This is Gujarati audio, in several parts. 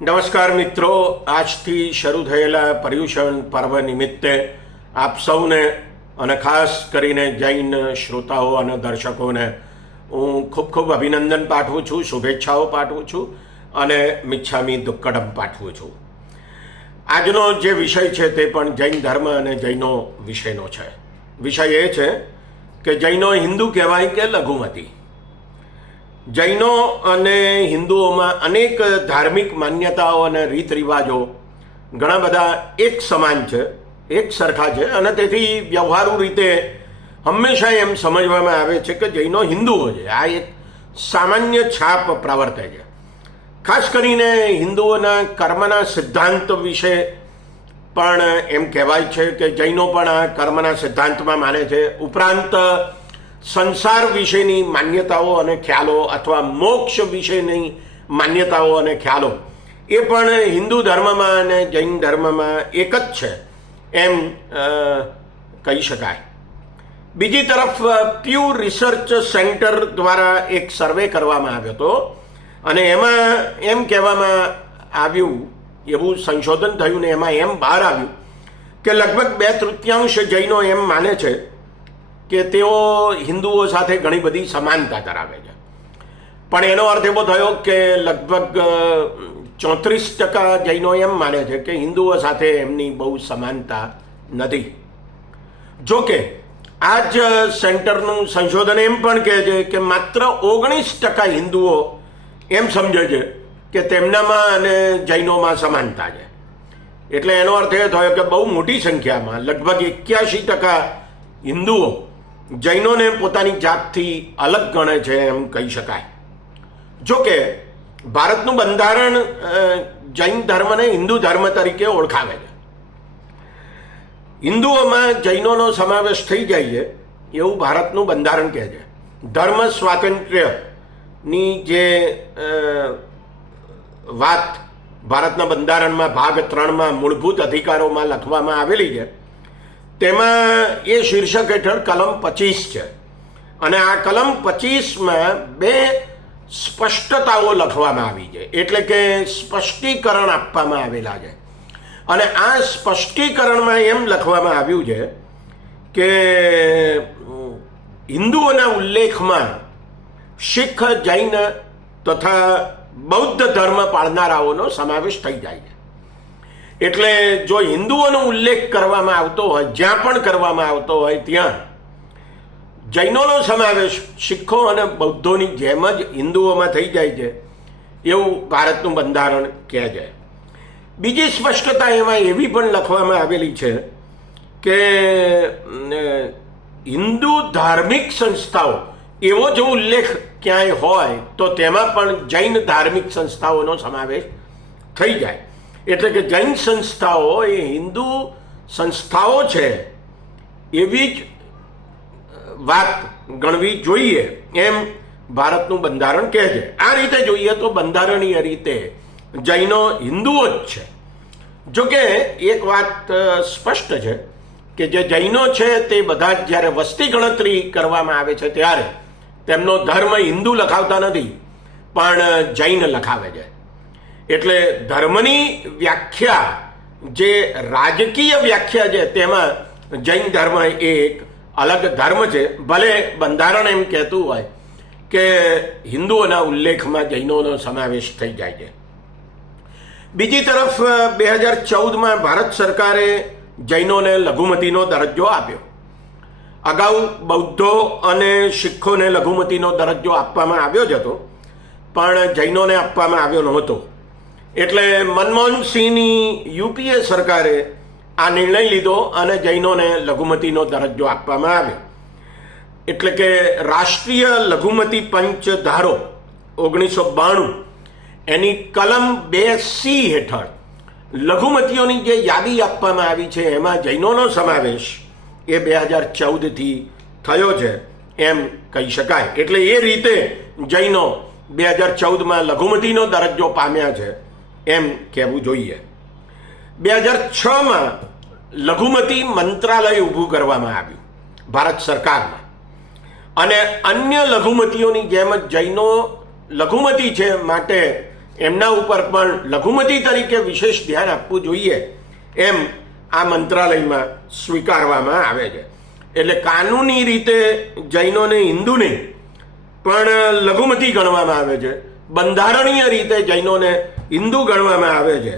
નમસ્કાર મિત્રો, આજથી શરૂ થયેલા પર્યુષણ પર્વ નિમિત્તે આપ સૌને અને ખાસ કરીને જૈન શ્રોતાઓ અને દર્શકોને હું ખૂબ ખૂબ અભિનંદન પાઠવું છું, શુભેચ્છાઓ પાઠવું છું અને મિચ્છામી દુક્કડમ પાઠવું છું. આજનો જે વિષય છે તે પણ જૈન ધર્મ અને જૈનો વિષયનો છે. વિષય એ છે કે જૈનો હિન્દુ કહેવાય કે લઘુમતી. જૈનો અને હિન્દુઓમાં અનેક ધાર્મિક માન્યતાઓ અને રીત રિવાજો ઘણા બધા એક સમાન છે, એક સરખા છે અને તેથી વ્યવહારુ રીતે હંમેશા એમ સમજવામાં આવે છે કે જૈનો હિન્દુઓ છે. આ એક સામાન્ય છાપ પ્રવર્તે છે. ખાસ કરીને હિન્દુઓના કર્મના સિદ્ધાંત વિશે પણ એમ કહેવાય છે કે જૈનો પણ આ કર્મના સિદ્ધાંતમાં માને છે. ઉપરાંત સંસાર વિશેની માન્યતાઓ અને ખ્યાલો અથવા મોક્ષ વિશેની માન્યતાઓ અને ખ્યાલો એ પણ હિન્દુ ધર્મમાં અને જૈન ધર્મમાં એક જ છે એમ કહી શકાય. બીજી તરફ પ્યુ રિસર્ચ સેન્ટર દ્વારા એક સર્વે કરવામાં આવ્યો હતો અને એમાં એમ કહેવામાં આવ્યું, એવું સંશોધન થયું ને એમાં એમ બહાર આવ્યું કે લગભગ 2/3 જૈનો એમ માને છે કે તેઓ હિન્દુઓ સાથે ઘણી બધી સમાનતા ધરાવે છે. પણ એનો અર્થ એવો થયો કે લગભગ 34% જૈનો એમ માને છે કે હિન્દુઓ સાથે એમની બહુ સમાનતા નથી. જોકે આ જ સેન્ટરનું સંશોધન એમ પણ કહે છે કે માત્ર 19% હિન્દુઓ એમ સમજે છે કે તેમનામાં અને જૈનોમાં સમાનતા છે. એટલે એનો અર્થ એ થયો કે બહુ મોટી સંખ્યામાં લગભગ 81% હિન્દુઓ જૈનોને પોતાની જાતથી અલગ ગણે છે એમ કહી શકાય. જોકે ભારતનું બંધારણ જૈન ધર્મને હિન્દુ ધર્મ તરીકે ઓળખાવે છે. હિન્દુઓમાં જૈનોનો સમાવેશ થઈ જાય છે એવું ભારતનું બંધારણ કહે છે. ધર્મ સ્વાતંત્ર્યની જે વાત ભારતના બંધારણમાં ભાગ 3માં મૂળભૂત અધિકારોમાં લખવામાં આવેલી છે તેમાં એ શીર્ષક હેઠળ કલમ 25 છે અને આ કલમ 25માં 2 સ્પષ્ટતાઓ લખવામાં આવી છે, એટલે કે સ્પષ્ટીકરણ આપવામાં આવેલા છે. અને આ સ્પષ્ટીકરણમાં એમ લખવામાં આવ્યું છે કે હિન્દુઓના ઉલ્લેખમાં શીખ, જૈન તથા બૌદ્ધ ધર્મ પાળનારાઓનો સમાવેશ થઈ જાય છે. એટલે જો હિન્દુઓનો ઉલ્લેખ કરવામાં આવતો હોય, જ્યાં પણ કરવામાં આવતો હોય ત્યાં જૈનોનો સમાવેશ શીખો અને બૌદ્ધોની જેમ જ હિન્દુઓમાં થઈ જાય છે એવું ભારતનું બંધારણ કહે છે. બીજી સ્પષ્ટતા એમાં એવી પણ લખવામાં આવેલી છે કે હિન્દુ ધાર્મિક સંસ્થાઓ એવો જો ઉલ્લેખ ક્યાંય હોય તો તેમાં પણ જૈન ધાર્મિક સંસ્થાઓનો સમાવેશ થઈ જાય. એટલે કે જૈન સંસ્થાઓ એ હિન્દુ સંસ્થાઓ છે એવી જ વાત ગણવી જોઈએ એમ ભારતનું બંધારણ કહે છે. આ રીતે જોઈએ તો બંધારણીય રીતે જૈનો હિન્દુઓ જ છે. જોકે એક વાત સ્પષ્ટ છે કે જે જૈનો છે તે બધા જ જ્યારે વસ્તી ગણતરી કરવામાં આવે છે ત્યારે તેમનો ધર્મ હિન્દુ લખાવતા નથી પણ જૈન લખાવે છે. એટલે ધર્મની વ્યાખ્યા જે રાજકીય વ્યાખ્યા છે તેમાં જૈન ધર્મ એ એક અલગ ધર્મ છે. ભલે બંધારણ એમ કહેતું હોય કે હિન્દુઓના ઉલ્લેખમાં જૈનોનો સમાવેશ થઈ જાય છે. બીજી તરફ 2014માં ભારત સરકારે જૈનોને લઘુમતીનો દરજ્જો આપ્યો. અગાઉ બૌદ્ધો અને શીખોને લઘુમતીનો દરજ્જો આપવામાં આવ્યો જ હતો પણ જૈનોને આપવામાં આવ્યો નહોતો. એટલે મનમોહન સિંહની યુપીએ સરકારે આ નિર્ણય લીધો અને જૈનોને લઘુમતીનો દરજ્જો આપવામાં આવ્યો. એટલે કે રાષ્ટ્રીય લઘુમતી પંચ ધારો 1992 એની કલમ 2C હેઠળ લઘુમતીઓની જે યાદી આપવામાં આવી છે એમાં જૈનોનો સમાવેશ એ 2014થી થયો છે એમ કહી શકાય. એટલે એ રીતે જૈનો 2014માં લઘુમતીનો દરજ્જો પામ્યા છે એમ કહેવું જોઈએ. 2006માં લઘુમતી મંત્રાલય ઊભું કરવામાં આવ્યું ભારત સરકારમાં અને અન્ય લઘુમતીઓની જેમ જ જૈનો લઘુમતી છે માટે એમના ઉપર પણ લઘુમતી તરીકે વિશેષ ધ્યાન આપવું જોઈએ એમ આ મંત્રાલયમાં સ્વીકારવામાં આવે છે. એટલે કાનૂની રીતે જૈનોને હિન્દુ નહીં પણ લઘુમતી ગણવામાં આવે છે. બંધારણીય રીતે જૈનોને હિન્દુ ગણવામાં આવે છે.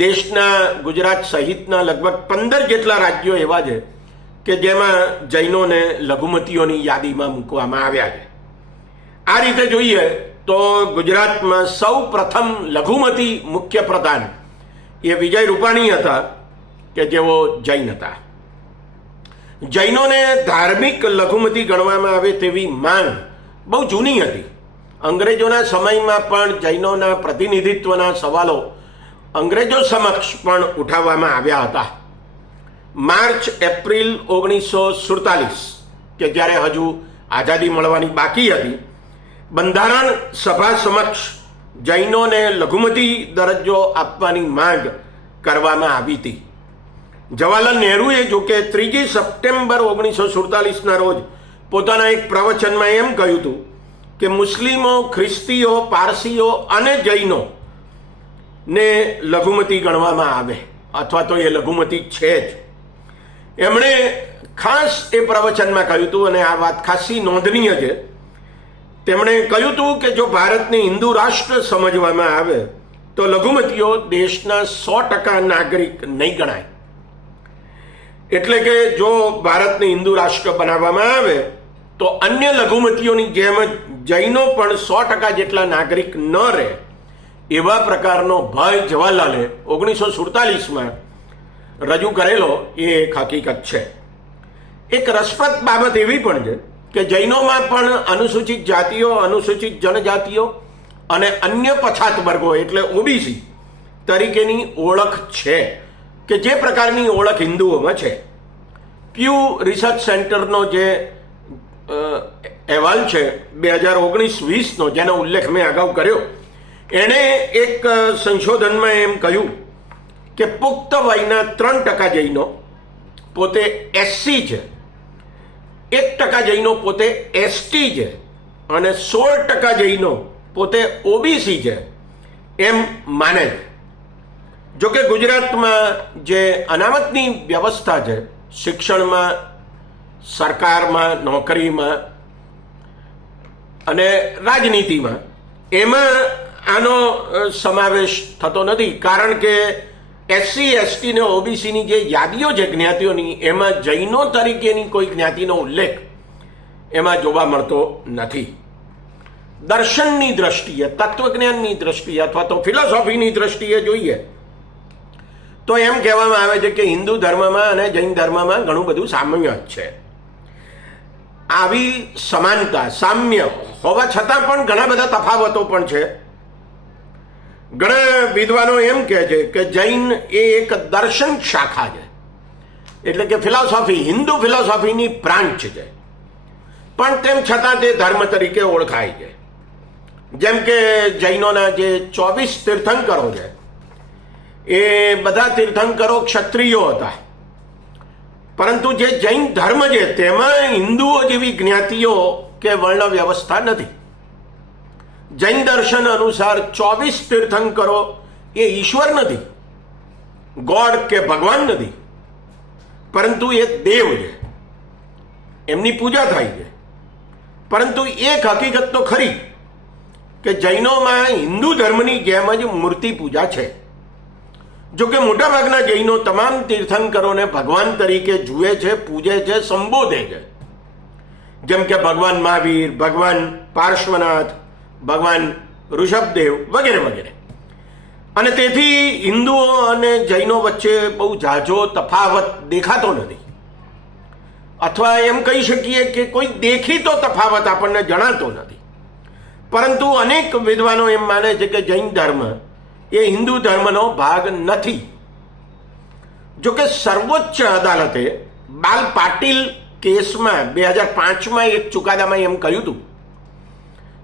દેશના ગુજરાત સહિતના લગભગ 15 જેટલા રાજ્યો એવા છે કે જેમાં જૈનોને લઘુમતીઓની યાદીમાં મૂકવામાં આવ્યા છે. આ રીતે જોઈએ તો ગુજરાતમાં સૌ પ્રથમ લઘુમતી મુખ્ય પ્રધાન એ વિજય રૂપાણી હતા કે જેઓ જૈન હતા. જૈનોને ધાર્મિક લઘુમતી ગણવામાં આવે તેવી માંગ બહુ જૂની હતી. અંગ્રેજોના સમયમાં પણ જૈનોના પ્રતિનિધિત્વના સવાલો અંગ્રેજો સમક્ષ પણ ઉઠાવવામાં આવ્યા હતા. માર્ચ એપ્રિલ 1947 કે જ્યારે હજુ આઝાદી મળવાની બાકી હતી, બંધારણ સભા સમક્ષ જૈનોને લઘુમતી દરજ્જો આપવાની માંગ કરવામાં આવી હતી. જવાહરલાલ નહેરુએ જોકે 3 સપ્ટેમ્બર 1947ના રોજ પોતાના એક પ્રવચનમાં એમ કહ્યું હતું કે મુસ્લિમો, ખ્રિસ્તીઓ, પારસીઓ અને જૈનો ને લઘુમતી ગણવામાં આવે અથવા તો એ લઘુમતી છે જ. એમણે ખાસ એ પ્રવચનમાં કહ્યું હતું અને આ વાત ખાસી નોંધનીય છે. તેમણે કહ્યું હતું કે જો ભારતને હિન્દુ રાષ્ટ્ર સમજવામાં આવે તો લઘુમતીઓ દેશના 100% નાગરિક નહીં ગણાય. એટલે કે જો ભારતને હિન્દુ રાષ્ટ્ર બનાવવામાં આવે તો અન્ય લઘુમતીઓની જેમ જ જૈનો પણ 100% જેટલા નાગરિક ન રહે એવા પ્રકારનો ભય જવાહરલાલે 1947માં રજૂ કરેલો એ એક હકીકત છે. એક રસપ્રદ બાબત એવી પણ છે કે જૈનોમાં પણ અનુસૂચિત જાતિઓ, અનુસૂચિત જનજાતિઓ અને અન્ય પછાત વર્ગો એટલે ઓબીસી તરીકેની ઓળખ છે કે જે પ્રકારની ઓળખ હિન્દુઓમાં છે. પ્યુ રિસર્ચ સેન્ટરનો જે અહેવાલ છે 2019-20નો જેનો ઉલ્લેખ મેં અગાઉ કર્યો, એણે એક સંશોધનમાં એમ કહ્યું કે પુખ્ત વયના 3% જૈનો પોતે એસસી છે, 1% જૈનો પોતે એસટી છે અને 16% જૈનો પોતે ઓબીસી છે એમ માને છે. જોકે ગુજરાતમાં જે અનામતની વ્યવસ્થા છે શિક્ષણમાં, સરકારમાં, નોકરીમાં અને રાજનીતિમાં, એમાં આનો સમાવેશ થતો નથી. કારણ કે એસસી, એસટી ને ઓબીસીની જે યાદીઓ છે જ્ઞાતિઓની, એમાં જૈનો તરીકેની કોઈ જ્ઞાતિનો ઉલ્લેખ એમાં જોવા મળતો નથી. દર્શનની દ્રષ્ટિએ, તત્વજ્ઞાનની દ્રષ્ટિએ અથવા તો ફિલોસોફીની દ્રષ્ટિએ જોઈએ તો એમ કહેવામાં આવે છે કે હિન્દુ ધર્મમાં અને જૈન ધર્મમાં ઘણું બધું સામ્ય છે. આવી સમાનતા, સામ્ય હોવા છતાં પણ ઘણા બધા તફાવતો પણ છે. ઘણા વિદ્વાનો એમ કહે છે કે જૈન એ એક દર્શન શાખા છે, એટલે કે ફિલોસોફી, હિન્દુ ફિલોસોફીની બ્રાન્ચ છે, પણ તેમ છતાં તે ધર્મ તરીકે ઓળખાય છે. જેમ કે જૈનોના જે 24 તીર્થંકરો છે એ બધા તીર્થંકરો ક્ષત્રિયો હતા, પરંતુ જે જૈન ધર્મ છે તેમાં હિન્દુઓ જેવી જ્ઞાતિઓ કે વર્ણ વ્યવસ્થા નથી. જૈન દર્શન અનુસાર 24 તીર્થંકરો એ ઈશ્વર નથી, ગોડ કે ભગવાન નથી, પરંતુ એ દેવ છે, એમની પૂજા થાય છે. પરંતુ એક હકીકત તો ખરી કે જૈનોમાં હિન્દુ ધર્મની જેમ જ મૂર્તિ પૂજા છે. જો કે મોટાભાગના જૈનો તમામ તીર્થંકરોને ભગવાન તરીકે જુએ છે, પૂજે છે, સંબોધે છે. જેમ કે ભગવાન મહાવીર, ભગવાન પાર્શ્વનાથ, ભગવાન ઋષભદેવ વગેરે વગેરે. અને તેથી હિન્દુઓ અને જૈનો વચ્ચે બહુ ઝાઝો તફાવત દેખાતો નથી, અથવા એમ કહી શકીએ કે કોઈ દેખીતો તફાવત આપણને જણાતો નથી. પરંતુ અનેક વિદ્વાનો એમ માને છે કે જૈન ધર્મ એ હિન્દુ ધર્મનો ભાગ નથી. જોકે સર્વોચ્ચ અદાલતે બાલ પાટીલ કેસમાં 2005માં એક ચુકાદામાં એમ કહ્યું હતું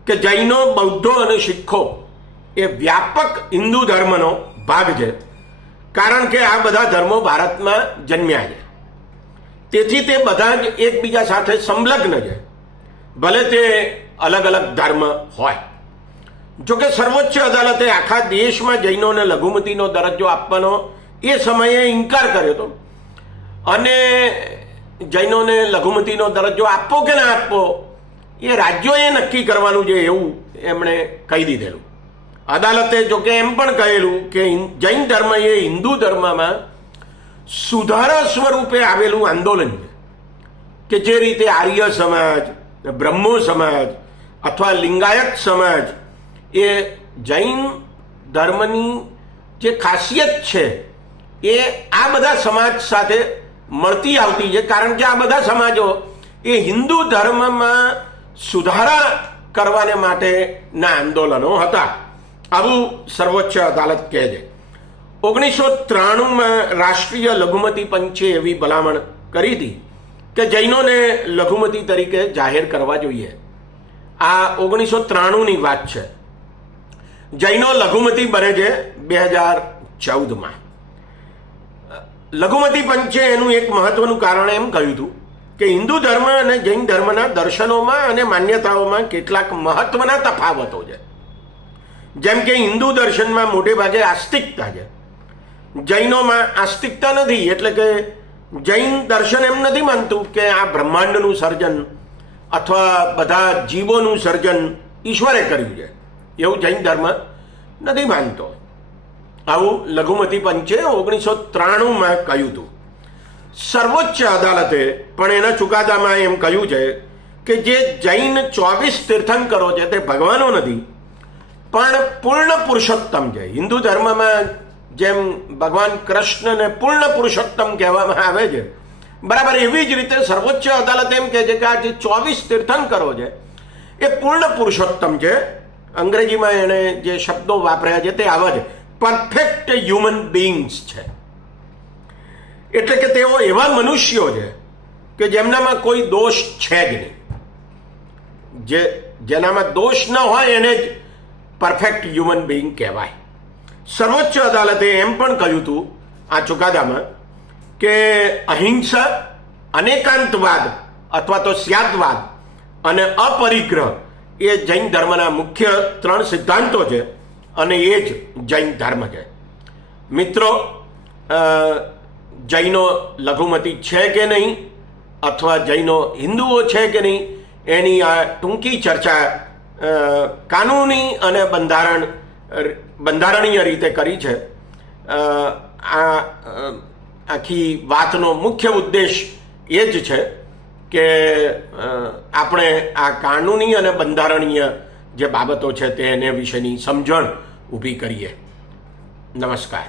કે જૈનો, બૌદ્ધો અને શીખો એ વ્યાપક હિન્દુ ધર્મનો ભાગ છે, કારણ કે આ બધા ધર્મો ભારતમાં જન્મ્યા છે. તેથી તે બધા જ એકબીજા સાથે સંલગ્ન છે, ભલે તે અલગ અલગ ધર્મ હોય. જોકે સર્વોચ્ચ અદાલતે આખા દેશમાં જૈનોને લઘુમતીનો દરજ્જો આપવાનો એ સમયે ઇનકાર કર્યો હતો અને જૈનોને લઘુમતીનો દરજ્જો આપવો કે ના આપવો એ રાજ્યોએ નક્કી કરવાનું છે એવું એમણે કહી દીધેલું. અદાલતે જોકે એમ પણ કહેલું કે જૈન ધર્મ એ હિન્દુ ધર્મમાં સુધારા સ્વરૂપે આવેલું આંદોલન છે કે જે રીતે આર્ય સમાજ, બ્રહ્મો સમાજ અથવા લિંગાયત સમાજ એ જૈન ધર્મની જે ખાસિયત છે એ આ બધા સમાજ સાથે મળતી આવતી છે, કારણ કે આ બધા સમાજો એ હિન્દુ ધર્મમાં સુધારા કરવાને માટેના આંદોલનો હતા. આવું સર્વોચ્ચ અદાલત કહે છે. 1993માં રાષ્ટ્રીય લઘુમતી પંચે એવી ભલામણ કરી હતી કે જૈનોને લઘુમતી તરીકે જાહેર કરવા જોઈએ. આ 1993ની વાત છે. જૈનો લઘુમતી બને છે 2014માં. લઘુમતી પંચે એનું એક મહત્વનું કારણ એમ કહ્યું હતું કે હિન્દુ ધર્મ અને જૈન ધર્મના દર્શનોમાં અને માન્યતાઓમાં કેટલાક મહત્વના તફાવતો છે. જેમ કે હિન્દુ દર્શનમાં મોટે ભાગે આસ્તિકતા છે, જૈનોમાં આસ્તિકતા નથી. એટલે કે જૈન દર્શન એમ નથી માનતું કે આ બ્રહ્માંડનું સર્જન અથવા બધા જીવોનું સર્જન ઈશ્વરે કર્યું છે, એવું જૈન ધર્મ નથી માનતો. આવું લઘુમતી પંચે 1993માં કહ્યું હતું. સર્વોચ્ચ અદાલતે પણ એના ચુકાદામાં એમ કહ્યું છે કે જે જૈન 24 તીર્થંકરો છે તે ભગવાનો નથી પણ પૂર્ણ પુરુષોત્તમ છે. હિન્દુ ધર્મમાં જેમ ભગવાન કૃષ્ણને પૂર્ણ પુરુષોત્તમ કહેવામાં આવે છે, બરાબર એવી જ રીતે સર્વોચ્ચ અદાલત એમ કહે છે કે આ જે 24 તીર્થંકરો છે એ પૂર્ણ પુરુષોત્તમ છે. અંગ્રેજીમાં એણે જે શબ્દો વાપર્યા છે તે આવા છે, પરફેક્ટ હ્યુમન બીઇંગ્સ છે. એટલે કે તેઓ એવા મનુષ્યો છે કે જેમનામાં કોઈ દોષ છે જ નહીં. જેનામાં દોષ ન હોય એને જ પરફેક્ટ હ્યુમન બીઇંગ કહેવાય. સર્વોચ્ચ અદાલતે એમ પણ કહ્યું હતું આ ચુકાદામાં કે અહિંસા, અનેકાંતવાદ અથવા તો સ્યાદવાદ અને અપરિગ્રહ એ જૈન ધર્મના મુખ્ય 3 સિદ્ધાંતો છે અને એ જ જૈન ધર્મ છે. મિત્રો, જૈનો લઘુમતી છે કે નહીં અથવા જૈનો હિન્દુઓ છે કે નહીં એની આ ટૂંકી ચર્ચા કાનૂની અને બંધારણીય રીતે કરી છે. આ આખી વાતનો મુખ્ય ઉદ્દેશ એ જ છે કે આપણે આ કાનૂની અને બંધારણીય જે બાબતો છે તેને વિશેની સમજણ ઊભી કરીએ. નમસ્કાર.